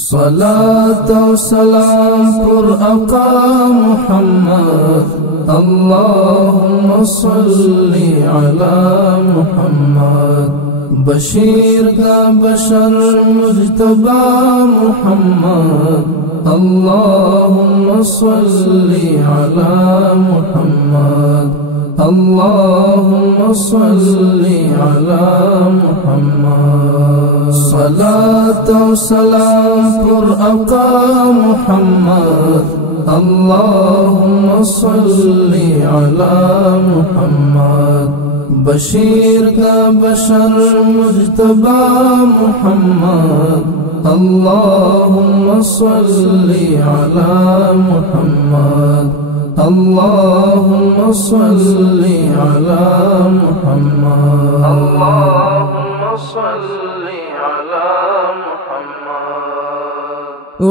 صلاة و سلام پر آقا محمد اللهم صل على محمد بشیر دا بشر مجتبى محمد اللهم صل على محمد اللهم صل على محمد صلاة و سلام پر آقا محمد اللهم صل على محمد بشیر دا بشر مجتبى محمد اللهم صل على محمد اللهم صل على محمد اللهم صل على محمد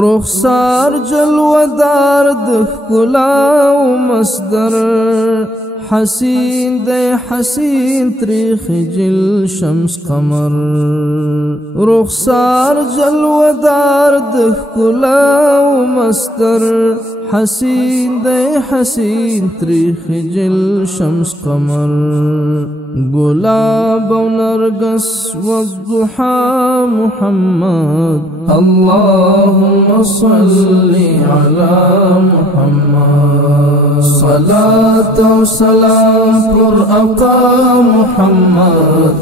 رخسار جلودار دخلا و مصدر حسین دے حسین تریخ جل شمس قمر رخسار جلودار دخلا و مصدر حسین دے حسین تریخ جل شمس قمر گلاب و نرگس والضحى محمد اللهم صل على محمد صلاة و سلام پر آقا محمد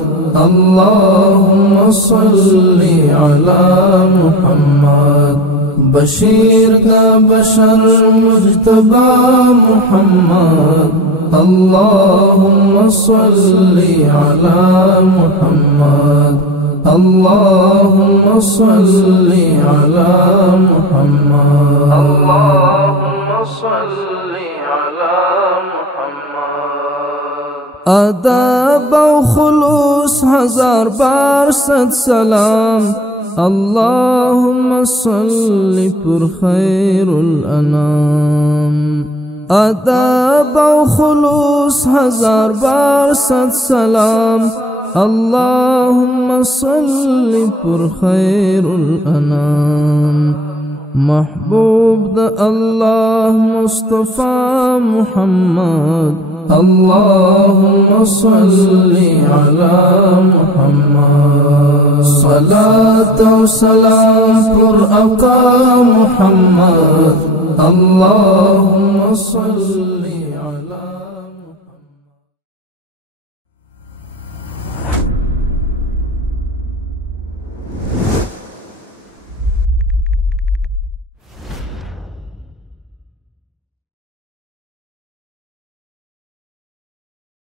اللهم صل على محمد بشیر دا بشر مجتبى محمد اللهم صل على محمد اللهم صل على محمد اللهم صل على محمد آداب و خلوص ہزار بار صد سلام اللهم صل پر خیر الانام آداب و خلوص ہزار بار صد سلام اللهم صل پر خیر الانام محبوب دا اللہ مصطفى محمد اللهم صل على محمد صلاة و سلام پر آقا محمد اللهم صل